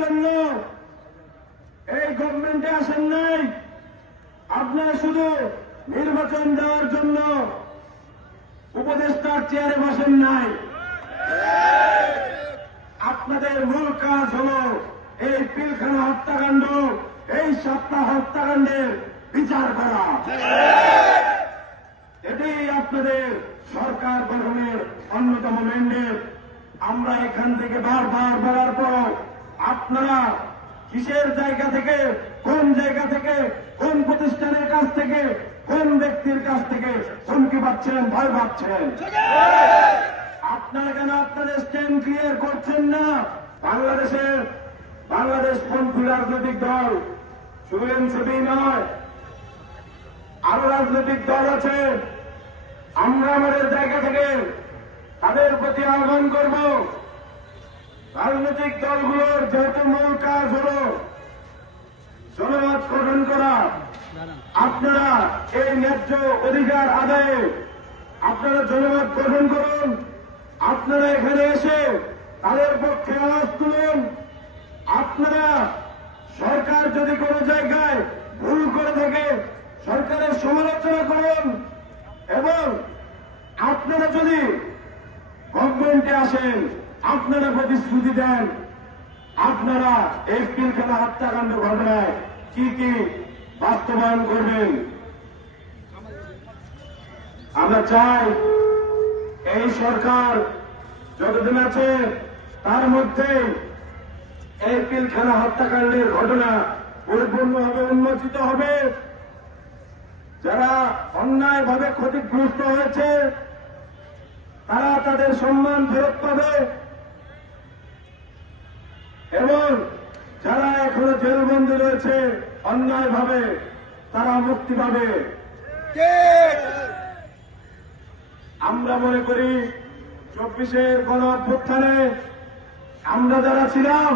জন্য এই গভর্নমেন্টে আসেন নাই, আপনারা শুধু নির্বাচন দেওয়ার জন্য উপদেষ্টার চেয়ারে বসেন নাই। আপনাদের মূল কাজ হল এই পিলখানা হত্যাকাণ্ড, এই সাতটা হত্যাকাণ্ডের বিচার করা। এটি আপনাদের সরকার গঠনের অন্যতম ম্যান্ডেট। আমরা এখান থেকে বারবার বলার পর আপনারা কিসের জায়গা থেকে, কোন জায়গা থেকে, কোন প্রতিষ্ঠানের কাছ থেকে, কোন ব্যক্তির কাছ থেকে হুমকি পাচ্ছেন, ভয় পাচ্ছেন? আপনারা কেন আপনাদের স্ট্যান্ড ক্লিয়ার করছেন না? বাংলাদেশ পন্থী রাজনৈতিক দল শুধু এনসিপি নয়, আরো রাজনৈতিক দল আছে। আমরা আমাদের জায়গা থেকে তাদের প্রতি আহ্বান করব, রাজনৈতিক দলগুলোর যেহেতু মূল কাজ হল জনমত গঠন করা, আপনারা এই ন্যায্য অধিকার আদায়ে আপনারা জনমত গঠন করুন। আপনারা এখানে এসে তাদের পক্ষে আওয়াজ তুলুন। আপনারা সরকার যদি কোন জায়গায় ভুল করে থাকে সরকারের সমালোচনা করুন, এবং আপনারা যদি গভর্নমেন্টে আসেন আপনারা প্রতিশ্রুতি দেন আপনারা এই পিলখানা হত্যাকাণ্ড ঘটনায় কি কি বাস্তবায়ন করবেন। আমরা চাই এই সরকার যতদিন আছে তার মধ্যে এই পিলখানা হত্যাকাণ্ডের ঘটনা পরিপূর্ণভাবে উন্মোচিত হবে। যারা অন্যায়ভাবে ক্ষতিগ্রস্ত হয়েছে তারা তাদের সম্মান ফেরত পাবে, এবং যারা এখনো জেলবন্দী রয়েছে অন্যায়ভাবে তারা মুক্তি পাবে। আমরা মনে করি 24-এর গণ অভ্যুত্থানে আমরা যারা ছিলাম,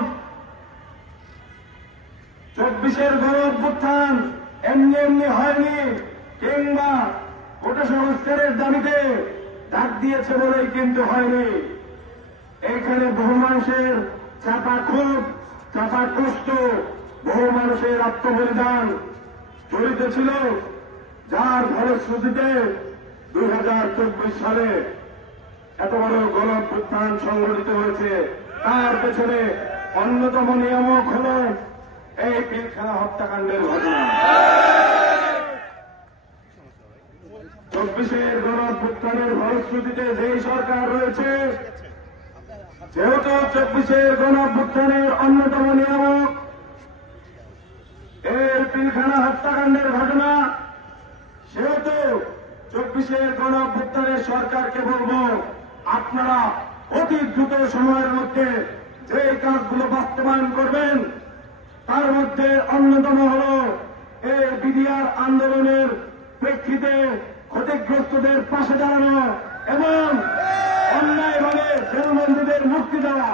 24-এর গণ অভ্যুত্থান এমনি এমনি হয়নি, কিংবা কোটা সংস্কারের দাবিতে ডাক দিয়েছে বলেই কিন্তু হয়নি। এখানে বহু মানুষের চাপা ক্ষোভ, চাপা কষ্ট, বহু মানুষের আত্মবলিদান জড়িত ছিল, যার ফলশ্রুতিতে 2024 সালে এত বড় গণ অভ্যুত্থান সংগঠিত হয়েছে। তার পেছনে অন্যতম নিয়ামক হল এই পিলখানা হত্যাকাণ্ডের ঘটনা। 24-এর গণ অভ্যুত্থানের ফলশ্রুতিতে যেই সরকার রয়েছে, যেহেতু 24-এর গণ অভ্যুত্থানের অন্যতম নিয়ামক এই পিলখানা হত্যাকাণ্ডের ঘটনা, সেহেতু 24-এর গণ অভ্যুত্থানের সরকারকে বলব, আপনারা অতি দ্রুত সময়ের মধ্যে যে কাজগুলো বাস্তবায়ন করবেন তার মধ্যে অন্যতম হল এই বিডিআর আন্দোলনের প্রেক্ষিতে ক্ষতিগ্রস্তদের পাশে দাঁড়ানো এবং অন্যায়ভাবে জেলবন্দীদের মুক্তি দেওয়া।